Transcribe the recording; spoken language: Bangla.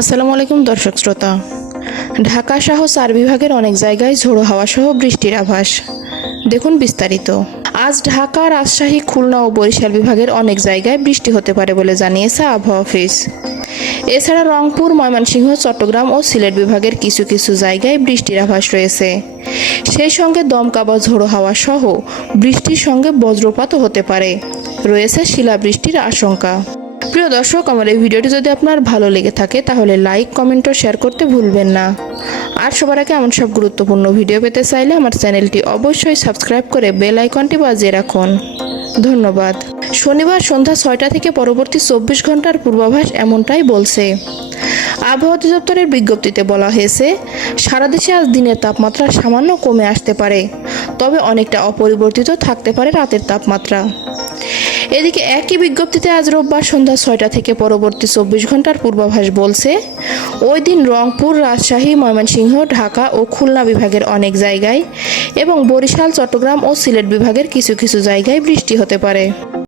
আসসালামু আলাইকুম দর্শক শ্রোতা। ঢাকা সহ 4 বিভাগের অনেক জায়গায় ঝোড়ো হাওয়া সহ বৃষ্টির আভাস। দেখুন বিস্তারিত। আজ ঢাকা, রাজশাহী, খুলনা ও বরিশাল বিভাগের অনেক জায়গায় বৃষ্টি হতে পারে বলে জানিয়েছে আবহাওয়া অফিস। এছাড়া রংপুর, ময়মনসিংহ, চট্টগ্রাম ও সিলেট বিভাগের কিছু কিছু জায়গায় বৃষ্টির আভাস রয়েছে। সেই সঙ্গে দমকা বা ঝোড়ো হাওয়া সহ বৃষ্টির সঙ্গে বজ্রপাতও হতে পারে। রয়েছে শিলাবৃষ্টির আশঙ্কা। প্রিয় দর্শক, আমার এই ভিডিওটি যদি আপনার ভালো লেগে থাকে তাহলে লাইক, কমেন্ট ও শেয়ার করতে ভুলবেন না। আর সবার আগে এমন সব গুরুত্বপূর্ণ ভিডিও পেতে চাইলে আমার চ্যানেলটি অবশ্যই সাবস্ক্রাইব করে বেল আইকনটি বাজিয়ে রাখুন। ধন্যবাদ। শনিবার সন্ধ্যা 6টা থেকে পরবর্তী 24 ঘন্টার পূর্বাভাস এমনটাই বলছে। আবহাওয়া অধিদপ্তরের বিজ্ঞপ্তিতে বলা হয়েছে, সারা দেশে আজ দিনের তাপমাত্রা সামান্য কমে আসতে পারে, তবে অনেকটা অপরিবর্তিত থাকতে পারে রাতের তাপমাত্রা। এদিকে একই বিজ্ঞপ্তিতে আজ রোববার সন্ধ্যা 6টা থেকে পরবর্তী 24 ঘন্টার পূর্বাভাস বলছে, ওই দিন রংপুর, রাজশাহী, ময়মনসিংহ, ঢাকা ও খুলনা বিভাগের অনেক জায়গায় এবং বরিশাল, চট্টগ্রাম ও সিলেট বিভাগের কিছু কিছু জায়গায় বৃষ্টি হতে পারে।